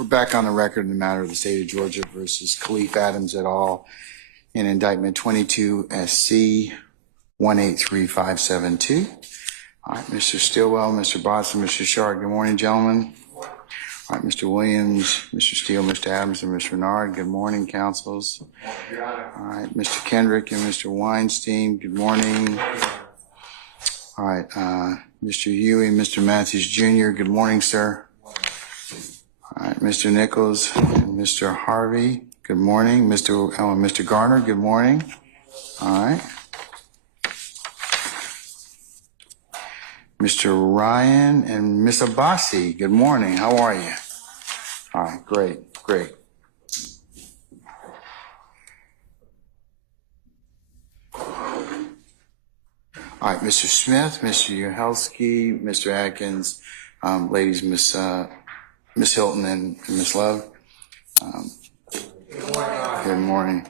We're back on the record in the matter of the state of Georgia versus Khalif Adams et al. In indictment 22 SC 183572. All right, Mr. Stilwell, Mr. Boston, Mr. Sharp, good morning, gentlemen. All right, Mr. Williams, Mr. Steele, Mr. Adams, and Mr. Renard, good morning, counsels. All right, Mr. Kendrick and Mr. Weinstein, good morning. All right, Mr. Huey, Mr. Matthews Jr., good morning, sir. All right, Mr. Nichols and Mr. Harvey, good morning. Mr. Garner, good morning. All right. Mr. Ryan and Miss Abbasi, good morning. How are you? All right, great, great. All right, Mr. Smith, Mr. Uhelski, Mr. Atkins, ladies, Miss Hilton and Miss Love. Good morning. Good morning.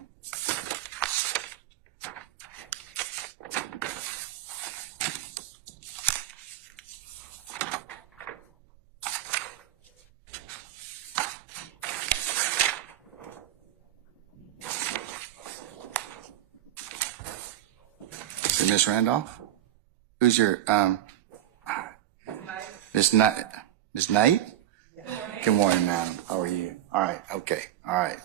Miss Randolph? Who's your, Miss Knight? Miss Knight? Good morning, madam. How are you? All right, okay, all right.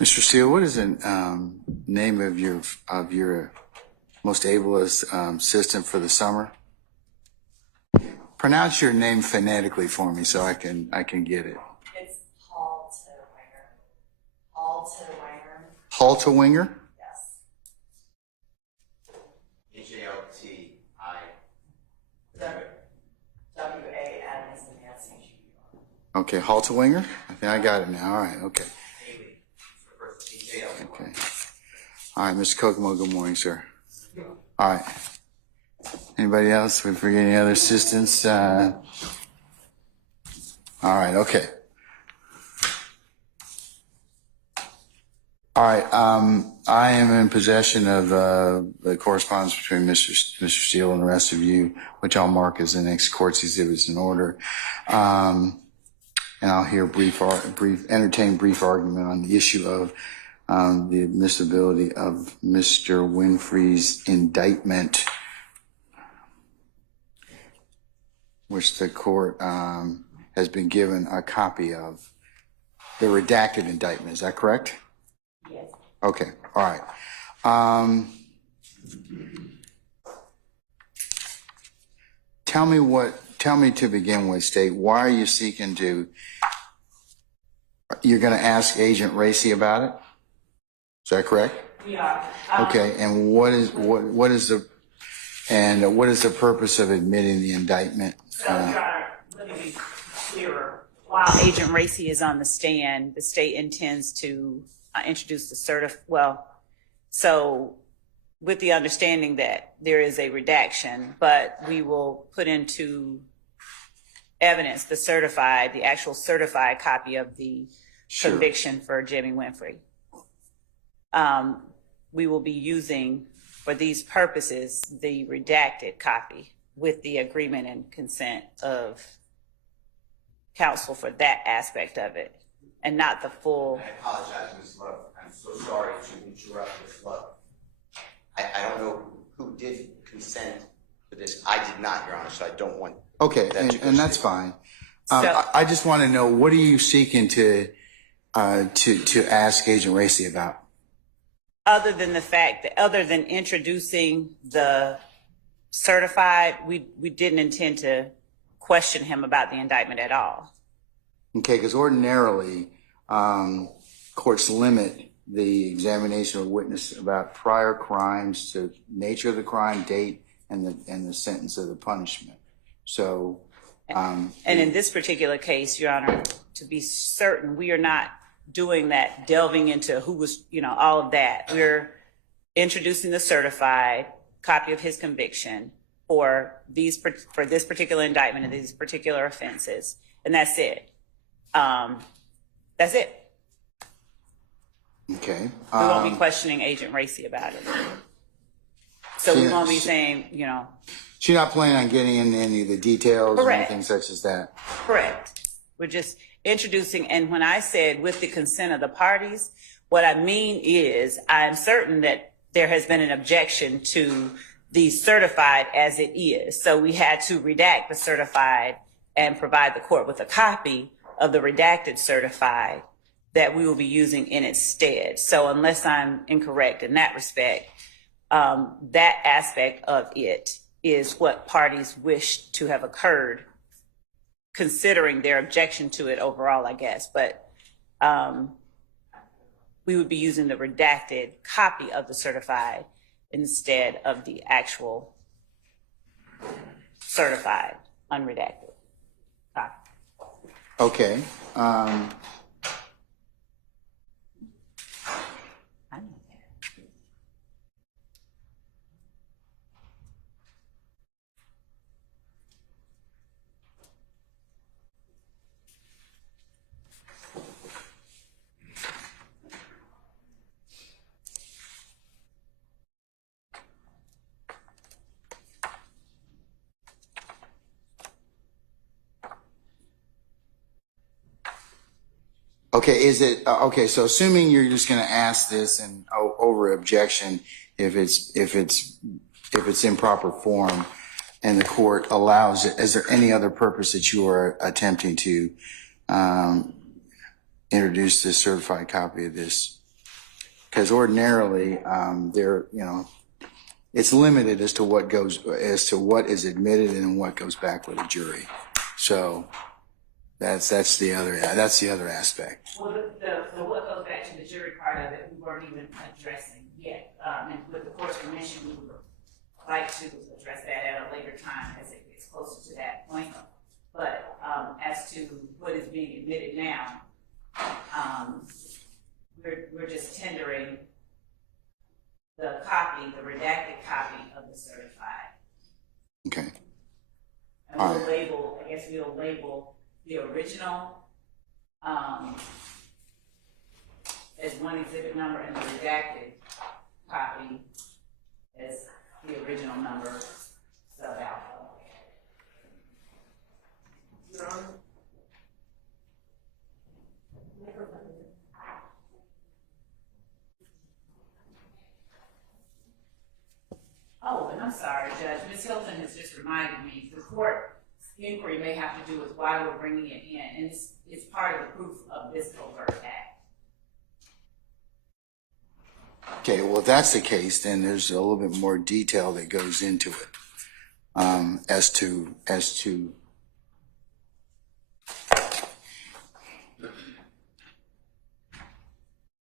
Mr. Steele, what is the name of your most ablest assistant for the summer? Pronounce your name phonetically for me so I can get it. It's Halterwinger. Halterwinger. Halterwinger? Yes. H-A-L-T-I. W-A-N is in Nancy. Okay, Halterwinger? I think I got it now. All right, okay. Okay. All right, Mr. Kokomo, good morning, sir. All right. Anybody else? We forget any other assistants? All right, okay. All right, I am in possession of the correspondence between Mr. Steele and the rest of you, which I'll mark as the next court's exhibits in order. And I'll hear entertain brief argument on the issue of the admissibility of Mr. Winfrey's indictment, which the court has been given a copy of. The redacted indictment, is that correct? Yes. Okay, all right. Tell me to begin with, State, why are you seeking to, you're going to ask Agent Raissi about it? Is that correct? We are. Okay, and what is the purpose of admitting the indictment? So, Your Honor, let me be clearer. While Agent Raissi is on the stand, the state intends to introduce the so with the understanding that there is a redaction, but we will put into evidence the actual certified copy of the conviction for Jimmy Winfrey. We will be using, for these purposes, the redacted copy with the agreement and consent of counsel for that aspect of it, and not the full. I apologize, Ms. Love. I'm so sorry to interrupt Ms. Love. I don't know who did consent to this. I did not, Your Honor, so I don't want. Okay, and that's fine. I just want to know, what are you seeking to to ask Agent Raissi about? Other than the fact that, other than introducing the certified, we didn't intend to question him about the indictment at all. Okay, because ordinarily, courts limit the examination of a witness about prior crimes to nature of the crime, date, and the sentence of the punishment. So, And in this particular case, Your Honor, to be certain, we are not doing that, delving into who was, all of that. We're introducing the certified copy of his conviction for this particular indictment and these particular offenses, and that's it. That's it. okay. We won't be questioning Agent Raissi about it. So we won't be saying, So you're not planning on getting into any of the details or Correct. anything such as that? correct. We're just introducing, and when I said with the consent of the parties, what I mean is I'm certain that there has been an objection to the certified as it is. So we had to redact the certified and provide the court with a copy of the redacted certified that we will be using in its stead. So unless I'm incorrect in that respect, that aspect of it is what parties wish to have occurred, considering their objection to it overall, I guess. But we would be using the redacted copy of the certified instead of the actual certified, unredacted copy. Okay. I know that. Okay, is it okay? So assuming you're just going to ask this and over objection, if it's in proper form, and the court allows it, is there any other purpose that you are attempting to introduce this certified copy of this? Because ordinarily, it's limited as to what is admitted and what goes back with a jury. So. That's the other aspect. Well, the what goes back to the jury part of it, we weren't even addressing yet. And with the court's permission, we would like to address that at a later time as it gets closer to that point. But as to what is being admitted now, we're just tendering the copy, the redacted copy of the certified. Okay. And we'll label, I guess we'll label the original as one exhibit number and the redacted copy as the original number sub alpha. Your Honor? Oh, and I'm sorry, Judge. Ms. Hilton has just reminded me, the court inquiry may have to do with why we're bringing it in, and it's part of the proof of this overt act. Okay, well, if that's the case, then there's a little bit more detail that goes into it as to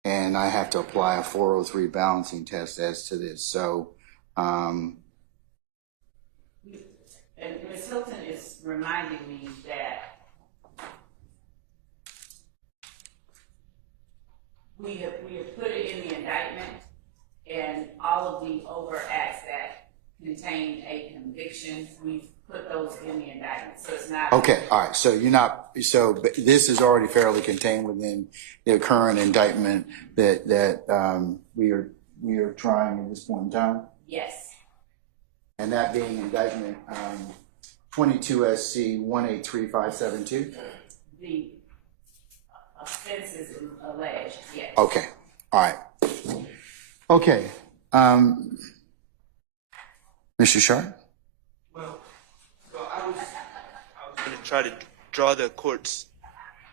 and I have to apply a 403 balancing test as to this. So And Ms. Hilton is reminding me that we have put it in the indictment, and all of the overt acts that contain a conviction, we've put those in the indictment. So it's not okay, all right. So this is already fairly contained within the current indictment that we are trying at this point in time. Yes. And that being indictment 22 SC 183572. The offenses alleged, yes. Okay, all right. Okay, Mr. Sharp. Well, so I was going to try to draw the court's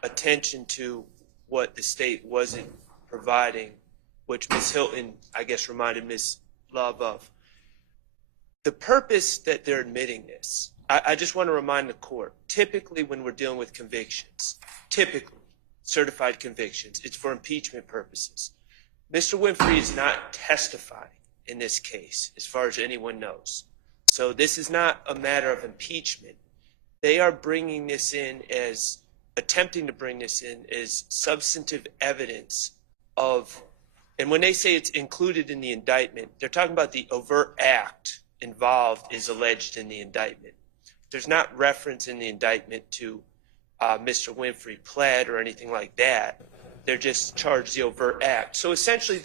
attention to what the state wasn't providing, which Ms. Hilton, I guess, reminded Ms. Love of. The purpose that they're admitting this, I just want to remind the court, typically when we're dealing with convictions, typically certified convictions, it's for impeachment purposes. Mr. Winfrey is not testifying in this case, as far as anyone knows. So this is not a matter of impeachment. They are bringing this in as, attempting to bring this in as substantive evidence of, and when they say it's included in the indictment, they're talking about the overt act involved is alleged in the indictment. There's not reference in the indictment to Mr. Winfrey pled or anything like that. They're just charged the overt act. So essentially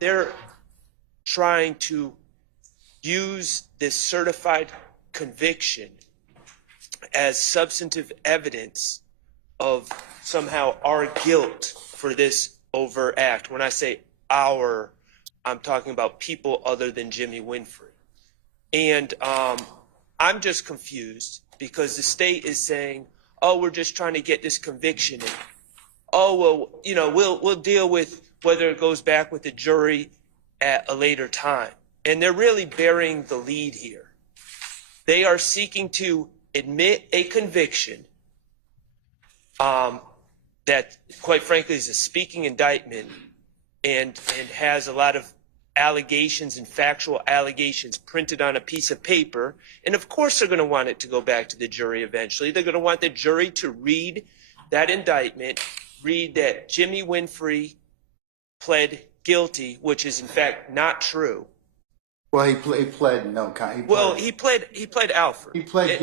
they're trying to use this certified conviction as substantive evidence of somehow our guilt for this overt act. When I say our, I'm talking about people other than Jimmy Winfrey. And I'm just confused because the state is saying, oh, we're just trying to get this conviction in. Oh, well, you know, we'll deal with whether it goes back with the jury at a later time. And they're really burying the lead here. They are seeking to admit a conviction that, quite frankly, is a speaking indictment and has a lot of allegations and factual allegations printed on a piece of paper. And of course they're going to want it to go back to the jury eventually. They're going to want the jury to read that indictment, read that Jimmy Winfrey pled guilty, which is in fact not true. Well, he pled no. He pled Alford. He pled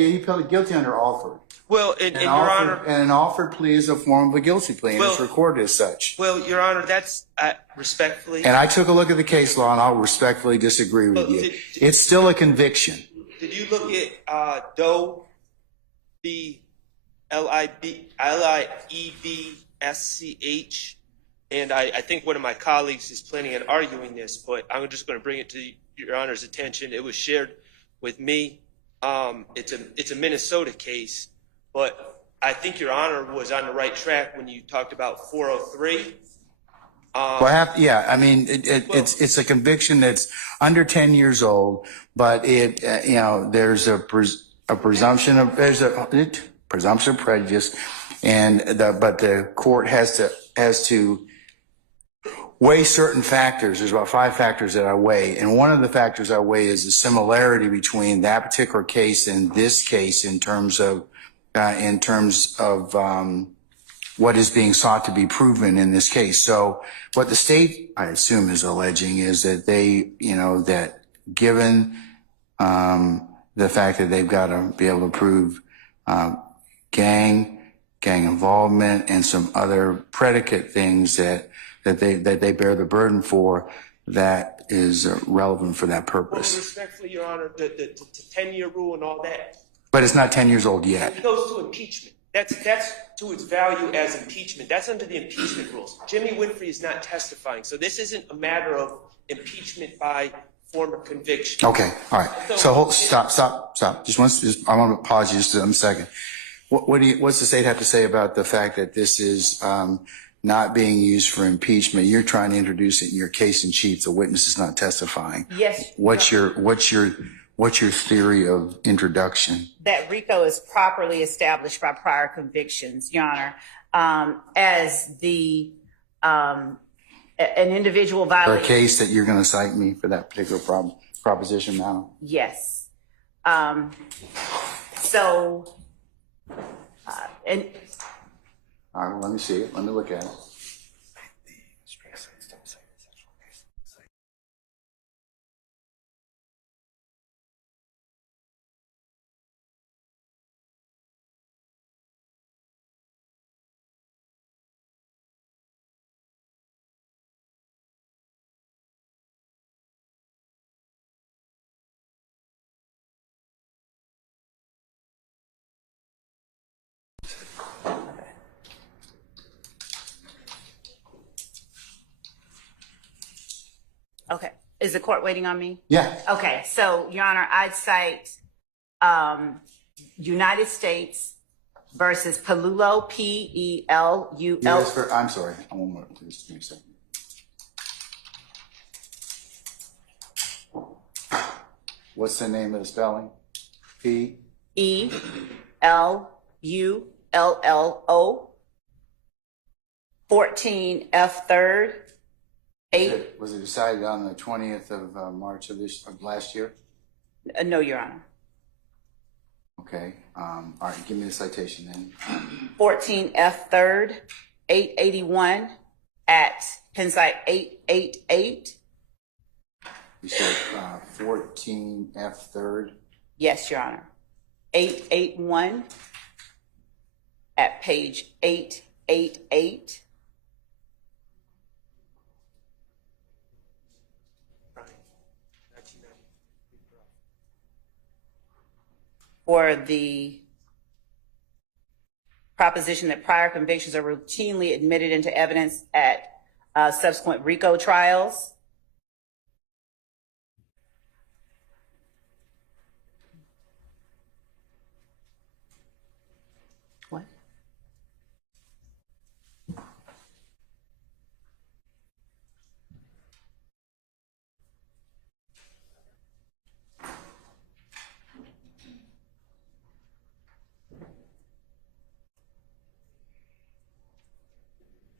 guilty under Alford. Well, and Your Honor, and an Alford plea is a form of a guilty plea, and it's recorded as such. Well, Your Honor, that's respectfully. And I took a look at the case law, and I'll respectfully disagree with you. It's still a conviction. Did you look at Doe v. Liebsch? And I think one of my colleagues is planning on arguing this, but I'm just going to bring it to Your Honor's attention. It was shared with me. It's a Minnesota case, but I think Your Honor was on the right track when you talked about 403. I mean, it's a conviction that's under 10 years old, but there's a presumption of prejudice, but the court has to weigh certain factors. There's about 5 factors that I weigh, and one of the factors I weigh is the similarity between that particular case and this case in terms of what is being sought to be proven in this case. So what the state, I assume, is alleging is that that given the fact that they've got to be able to prove gang involvement and some other predicate things that they bear the burden for, that is relevant for that purpose. Well, respectfully, Your Honor, the 10-year rule and all that. But it's not 10 years old yet. It goes to impeachment. That's to its value as impeachment. That's under the impeachment rules. Jimmy Winfrey is not testifying, so this isn't a matter of impeachment by form of conviction. Okay, all right. So stop. I want to pause you just a second. What's the state have to say about the fact that this is not being used for impeachment? You're trying to introduce it in your case in chief. The witness is not testifying. Yes. What's your theory of introduction? That RICO is properly established by prior convictions, Your Honor, as an individual violating. Or a case that you're going to cite me for that particular proposition now? Yes. All right, let me see it. Let me look at it. Okay. Is the court waiting on me? Yeah. Okay. So, Your Honor, I'd cite United States versus Pellulo, P-E-L-U-L. I'm sorry, I won't move, please, give me a second. What's the name of the spelling? P? E-L-U-L-L-O. 14 F 3rd, 8. Was it decided on the 20th of March of last year? No, Your Honor. Okay, all right, give me the citation then. 14 F 3rd, 881 at Pennsite 888. You said 14 F 3rd. Yes, Your Honor. 881 at page 888. Right. 1990. For the proposition that prior convictions are routinely admitted into evidence at subsequent RICO trials. What?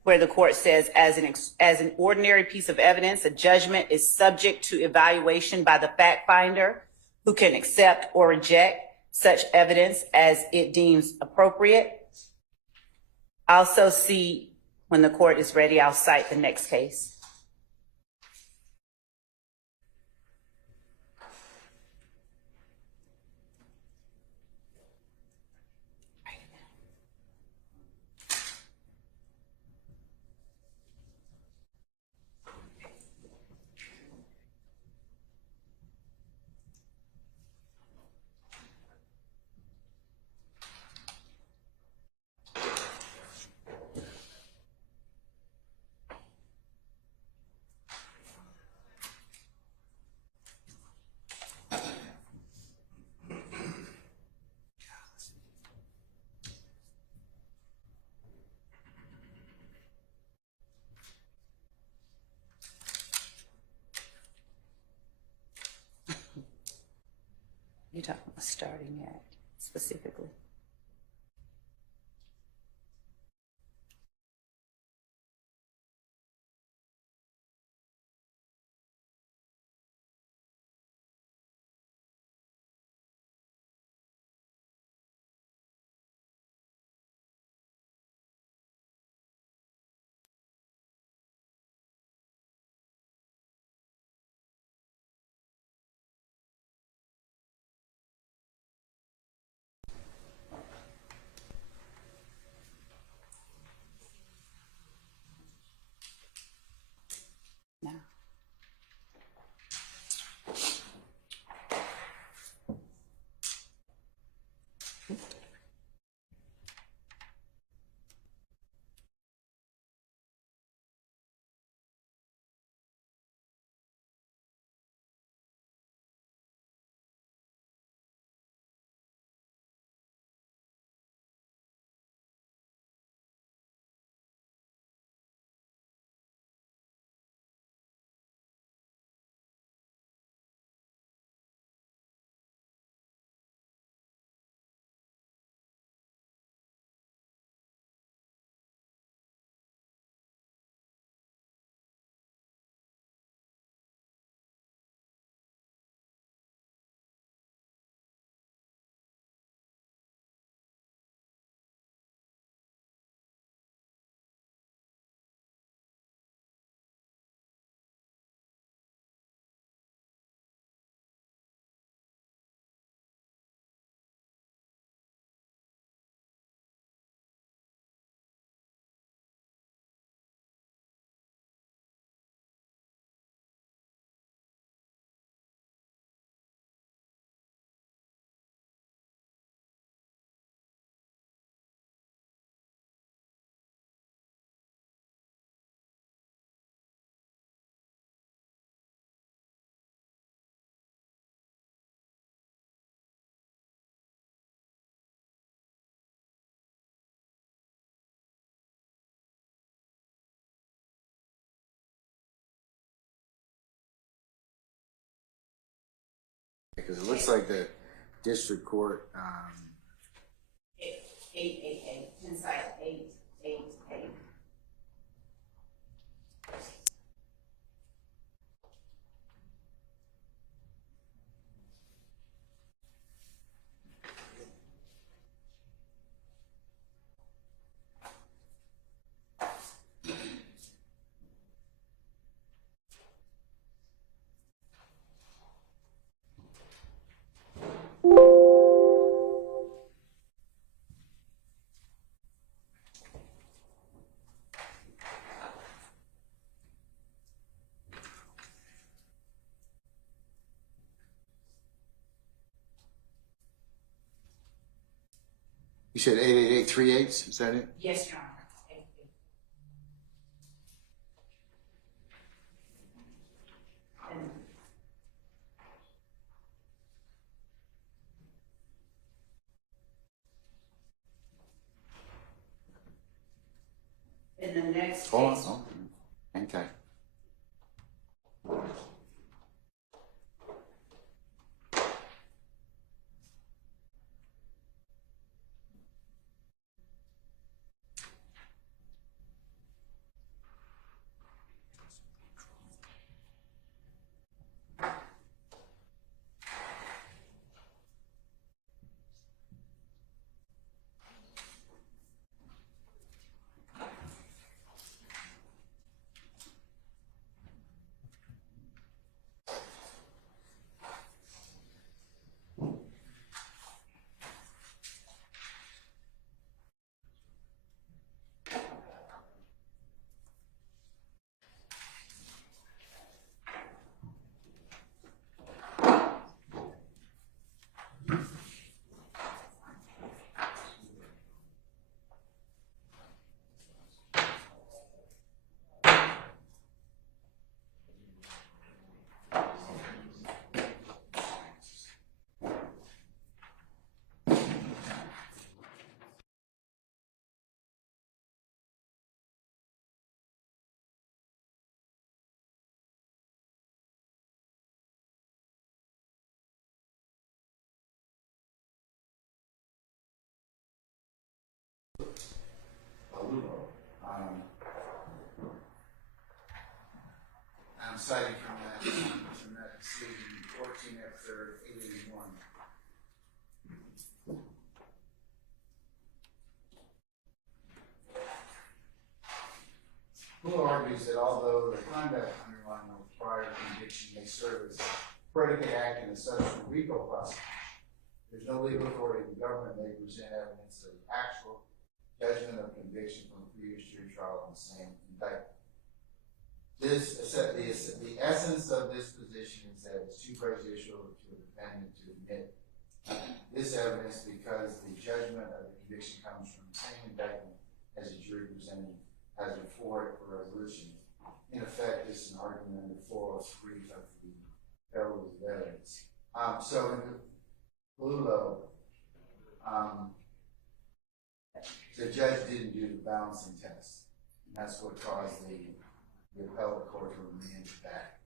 Where the court says, as an ordinary piece of evidence, a judgment is subject to evaluation by the fact finder, who can accept or reject such evidence as it deems appropriate. Also see, when the court is ready, I'll cite the next case. You're talking about starting at specifically. Because it looks like the district court, 888, inside 888. you said 88838, is that it? Yes, Your Honor. And the next Hold case. on, okay. I'm citing from that decision, 14 F 3rd, 881. Who argues that although the conduct underlying the prior conviction may serve as a predicate act in a subsequent RICO prosecution, there's no legal authority the government may present evidence of actual judgment of conviction from a previous jury trial on the same indictment. The essence of this position is that it's too prejudicial to a defendant to admit this evidence because the judgment of the conviction comes from the same indictment as the jury presented as before it for resolution. In effect, this is an argument under 403 of the Federal Rules of Evidence. So in the Blulow, the judge didn't do the balancing test, and that's what caused the appellate court to remand it back.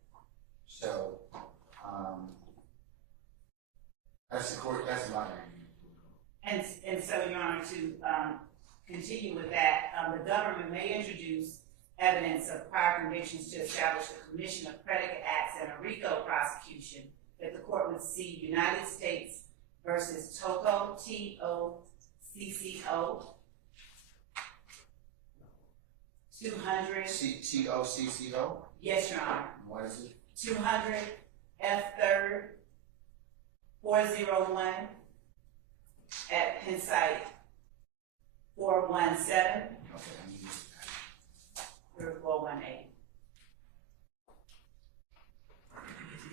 So that's the court. That's my reading. And so, Your Honor, to continue with that, the government may introduce evidence of prior convictions to establish the commission of predicate acts in a RICO prosecution that the court would see United States versus TOCO, TOCCO, 200. COCCO? Yes, Your Honor. What is it? 200 F 3rd 401 at Penn Site 417 Okay, I'm using through 418.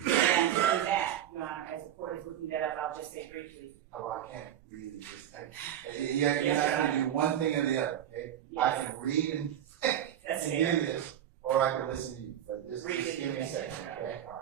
And in that, Your Honor, as the court is looking that up, I'll just say briefly. Oh, I can't read it. You're not going to do one thing or the other, okay? Yes. I can read and That's do fair. this, or I can listen to you. But just Read it. give me a second, okay? All right.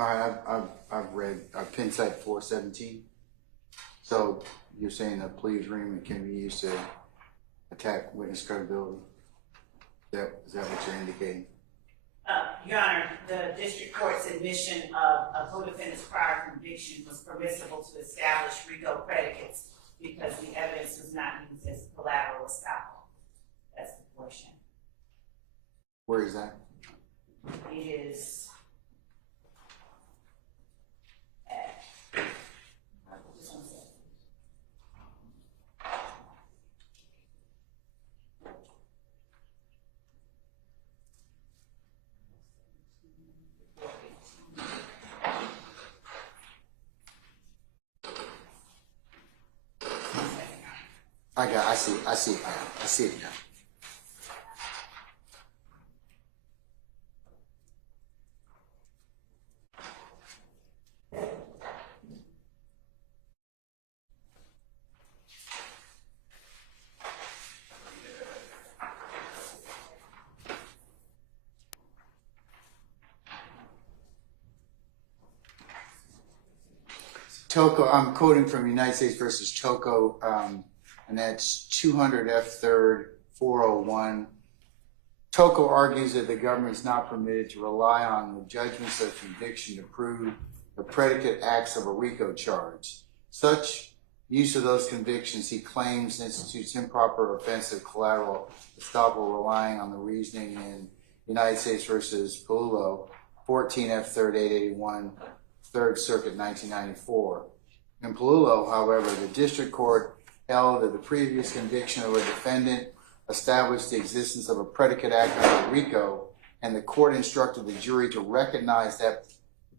All right, I've read Penn site 417. So you're saying a plea agreement can be used to attack witness credibility? Is that what you're indicating? Your Honor, the district court's admission of a co-defendant's prior conviction was permissible to establish RICO predicates because the evidence was not used as collateral estoppel. That's the portion. Where is that? It is just one second. I see it now. I see it now. Toko, I'm quoting from United States versus Toko, and that's 200 F 3rd 401. Toko argues that the government is not permitted to rely on the judgments of conviction to prove the predicate acts of a RICO charge. Such use of those convictions, he claims, institutes improper offensive collateral estoppel, relying on the reasoning in United States versus Palullo, 14 F 3rd 881. Third Circuit, 1994. In Palullo, however, the district court held that the previous conviction of a defendant established the existence of a predicate act under RICO, and the court instructed the jury to recognize that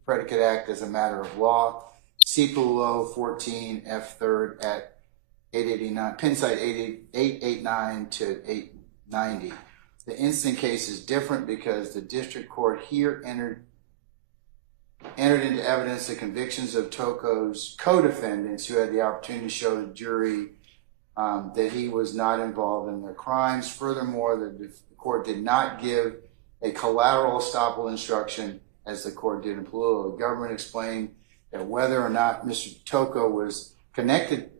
predicate act as a matter of law. See Palullo 14 F 3rd at 889, Penn site 889 to 890. The instant case is different because the district court here entered into evidence the convictions of Toko's co-defendants, who had the opportunity to show the jury that he was not involved in their crimes. Furthermore, the court did not give a collateral estoppel instruction as the court did in Palullo. The government explained that whether or not Mr. Toko was connected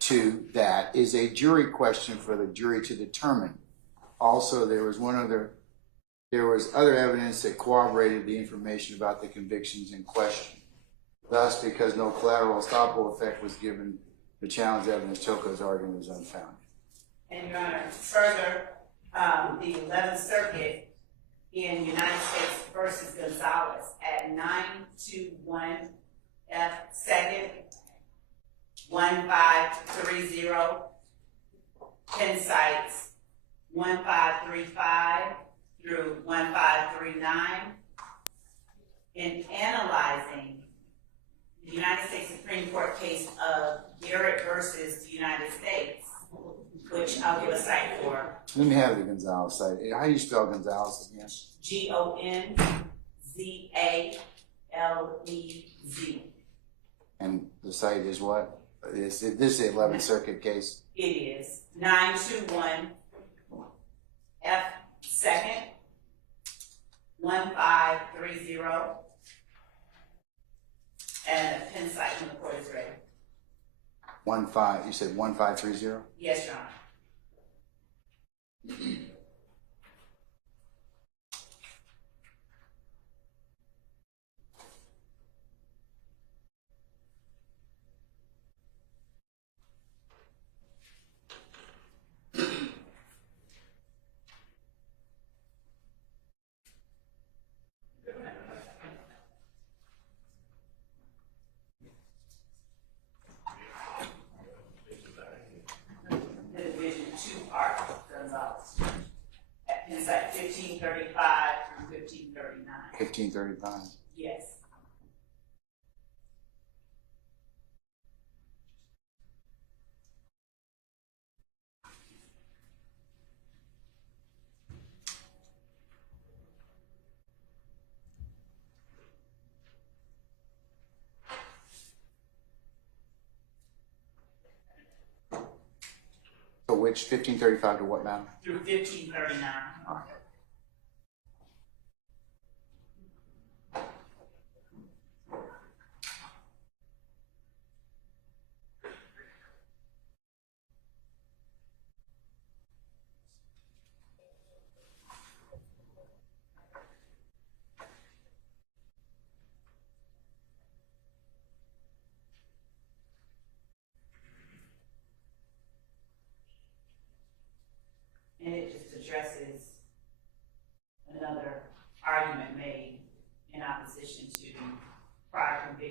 to that is a jury question for the jury to determine. Also, there was other evidence that corroborated the information about the convictions in question. Thus, because no collateral estoppel effect was given, the challenge evidence, Toko's argument is unfounded. And Your Honor, further, the 11th Circuit in United States versus Gonzalez at 921 F 2nd 1530, Penn sites 1535 through 1539, in analyzing the United States Supreme Court case of Garrett versus the United States, which I'll give a cite for. Let me have the Gonzalez site. How do you spell Gonzalez again? Gonzalez. And the site is what? This is the 11th Circuit case? It is 921 F 2nd 1530, and the Penn site when the court is ready. 15. You said 1530? Yes, Your Honor. Division 2 Art Gonzalez at Penn site 1535 through 1539. 1535. Yes. So which 1535 to what now? Through 1539. All right.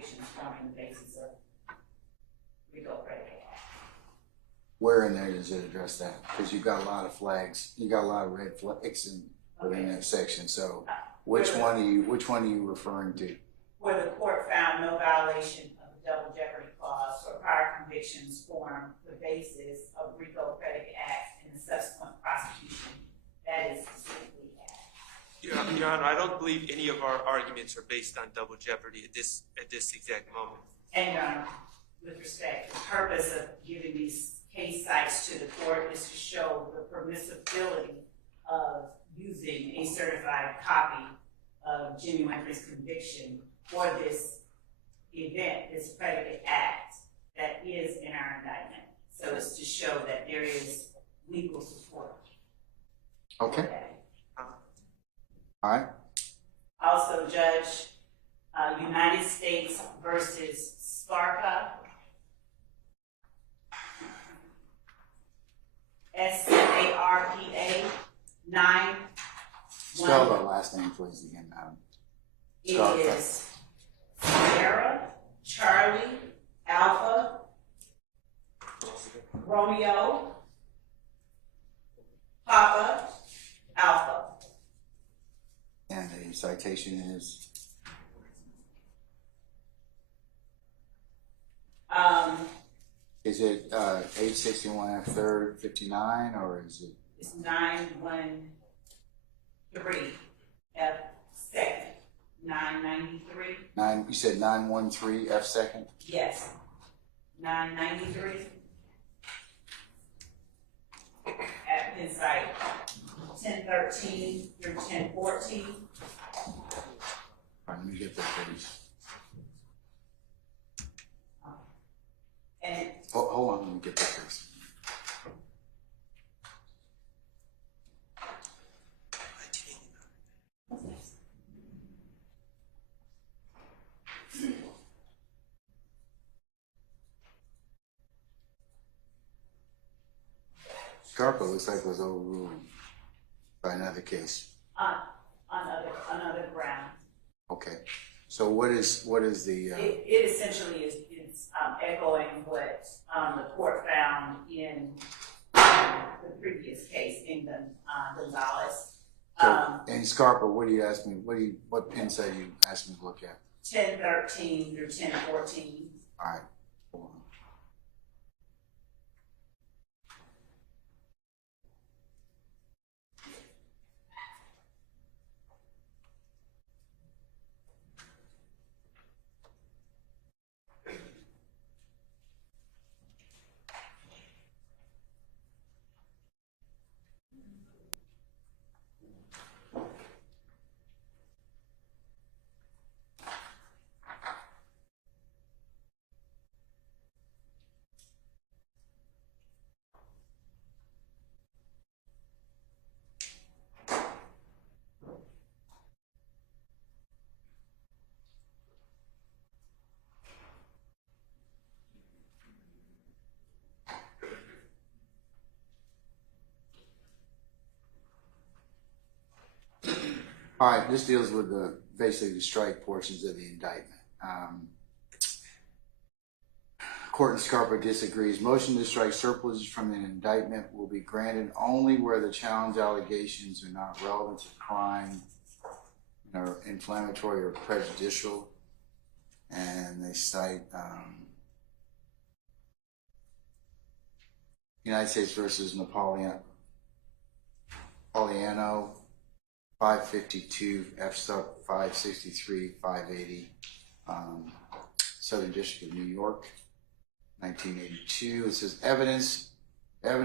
convictions forming the basis of RICO predicate act. Where in there does it address that? Because you've got a lot of flags, you got a lot of red flags within that section. So which one are you referring to? Where the court found no violation of the double jeopardy clause or prior convictions form the basis of RICO predicate acts in the subsequent prosecution. That is specifically that. Your Honor, I don't believe any of our arguments are based on double jeopardy at this exact moment. And Your Honor, with respect, the purpose of giving these case sites to the court is to show the permissibility of using a certified copy of Jimmy Winfrey's conviction for this event, this predicate act that is in our indictment. So it's to show that there is legal support. Okay. for that. All right. Also, Judge, United States versus Scarpa, SCARPA 9. Spell the last name, please, again, madam. It is Sierra, Charlie, Alpha, Romeo, Papa, Alpha. And the citation is? Is it 861 F 3rd 59, or is it? It's 913 F 2nd 993. You said 913 F 2nd? Yes, 993. At pin site 1013 through 1014. All right, let me get that, please. And Oh, hold on, let me get that, please. Scarpa looks like it was overruled by another case. another ground. Okay, so what is the? It essentially is echoing what the court found in the previous case, England Gonzalez. And Scarpa, what do you ask me? What pin site you asked me to look at? 1013 through 1014. All right, hold on. All right, this deals with basically the strike portions of the indictment. Court in Scarpa disagrees. Motion to strike surpluses from an indictment will be granted only where the challenge allegations are not relevant to the crime, or inflammatory or prejudicial. And they cite United States versus Napoleano, 552 F sub 563 580, Southern District of New York, 1982. It says evidence of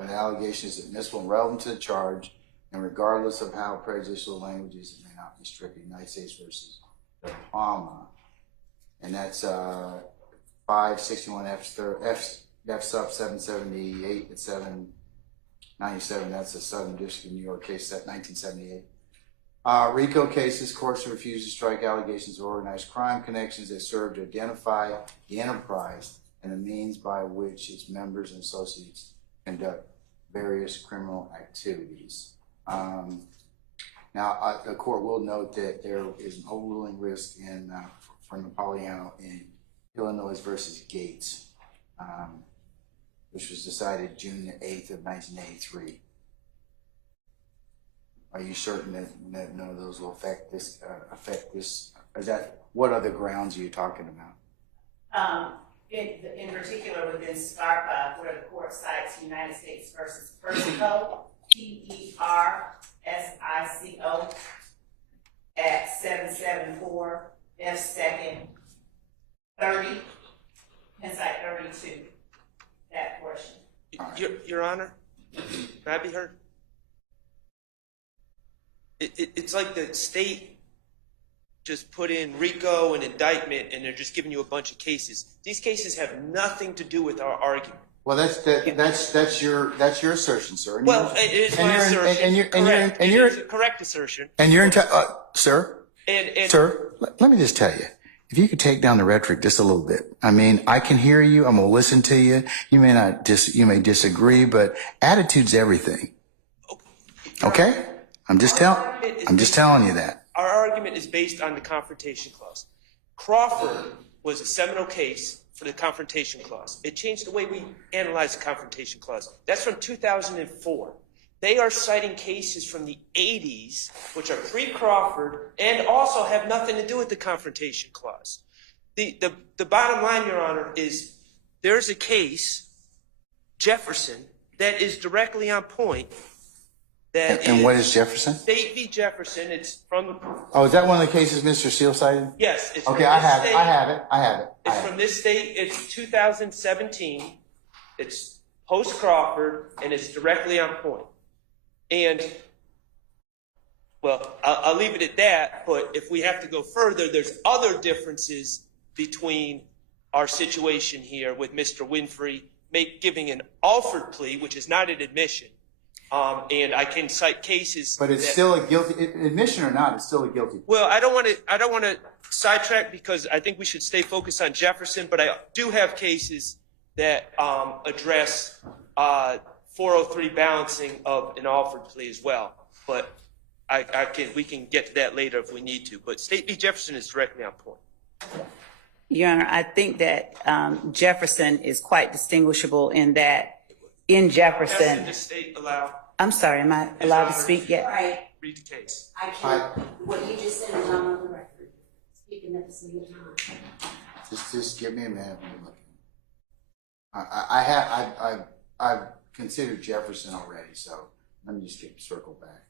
an allegation is admissible and relevant to the charge, and regardless of how prejudicial language is, it may not be stricken. United States versus Obama, and that's 561 F sub 778 and 797. That's the Southern District of New York case, set 1978. RICO cases, courts refuse to strike allegations of organized crime connections that serve to identify the enterprise and the means by which its members and associates conduct various criminal activities. Now, the court will note that there is an overruling risk in from Napoleano in Illinois versus Gates, which was decided June 8th of 1983. Are you certain that none of those will affect this? Is that, what other grounds are you talking about? In particular within SCARPA, where the court cites United States versus Persico, PERSICO, at 774 F second 30, and cite 32, that portion. Your Honor, may I be heard? It's like the state just put in RICO and indictment, and they're just giving you a bunch of cases. These cases have nothing to do with our argument. Well, that's your assertion, sir. And Well, it is my assertion. Correct. It is a correct assertion. And you're sir. Sir, let me just tell you, if you could take down the rhetoric just a little bit. I mean, I can hear you. I'm gonna listen to you. You may disagree, but attitude's everything. Okay? I'm just telling you that. Our argument is based on the Confrontation Clause. Crawford was a seminal case for the Confrontation Clause. It changed the way we analyze the Confrontation Clause. That's from 2004. They are citing cases from the 80s, which are pre-Crawford, and also have nothing to do with the Confrontation Clause. The bottom line, Your Honor, is there's a case, Jefferson, that is directly on point. And what is Jefferson? State v. Jefferson. It's from. Oh, is that one of the cases Mr. Steele cited? Yes. It's okay, I have it. It's from this state. It's 2017. It's post Crawford, and it's directly on point. And well, I'll leave it at that. But if we have to go further, there's other differences between our situation here with Mr. Winfrey giving an offered plea, which is not an admission. And I can cite cases. But it's still a guilty admission or not. It's still a guilty. Well, I don't want to sidetrack because I think we should stay focused on Jefferson. But I do have cases that address 403 balancing of an offered plea as well. But we can get to that later if we need to. But State v. Jefferson is directly on point. Your Honor, I think that Jefferson is quite distinguishable in that in Jefferson. Does the state allow? I'm sorry, am I allowed to speak yet? Right. Read the case. I can't. What you just said is not on the record. Speaking at the same time. Just give me a minute. I've considered Jefferson already, so let me just circle back.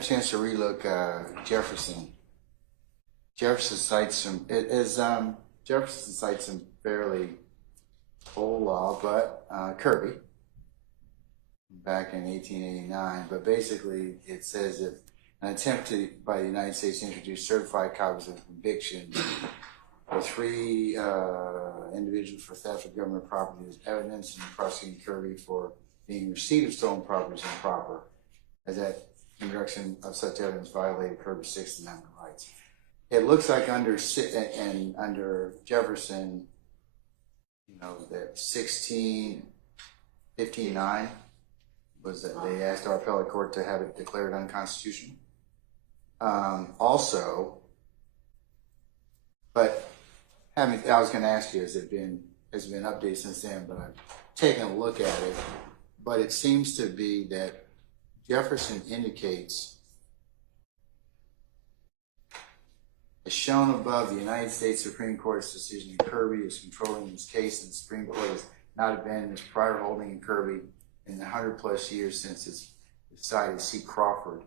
a chance to relook Jefferson. Jefferson cites some fairly old law, but Kirby back in 1889. But basically, it says if an attempt by the United States to introduce certified copies of conviction for 3 individuals for theft of government property as evidence, and prosecuting Kirby for being receipt of stolen property is improper, as that introduction of such evidence violated Kirby's Sixth Amendment rights. It looks like under Jefferson, that 1659 was that they asked our appellate court to have it declared unconstitutional. But I was going to ask you, has it been updated since then? But I've taken a look at it, but it seems to be that Jefferson indicates, as shown above, the United States Supreme Court's decision in Kirby is controlling this case, and the Supreme Court has not abandoned its prior holding in Kirby in the 100+ years since it's decided to see Crawford,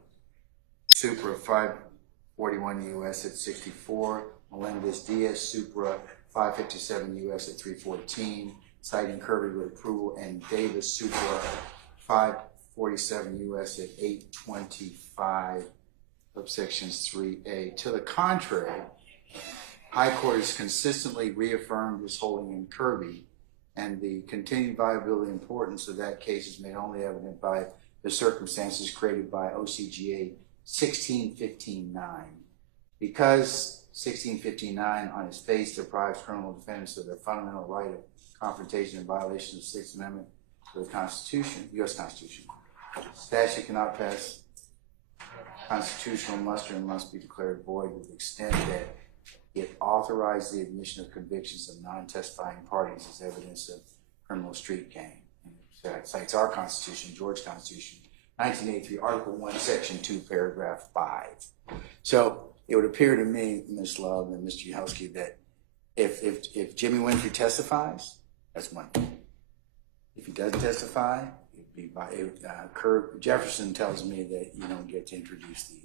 Supra 541 U.S. at 64, Melendez-Diaz, Supra 557 U.S. at 314, citing Kirby with approval, and Davis, Supra 547 U.S. at 825, subsections 3A. To the contrary, High Court has consistently reaffirmed this holding in Kirby, and the continued viability and importance of that case is made only evident by the circumstances created by OCGA 1615-9. Because 1659 on its face deprives criminal defendants of their fundamental right of confrontation in violation of the Sixth Amendment to the Constitution, U.S. Constitution, statute cannot pass constitutional muster and must be declared void to the extent that it authorized the admission of convictions of non-testifying parties as evidence of criminal street gang. And it cites our Constitution, Georgia Constitution, 1983, Article 1, Section 2, Paragraph 5. So it would appear to me, Ms. Love and Mr. Yahowski, that if Jimmy Winfrey testifies, that's one thing. If he doesn't testify, it'd be by Jefferson tells me that you don't get to introduce the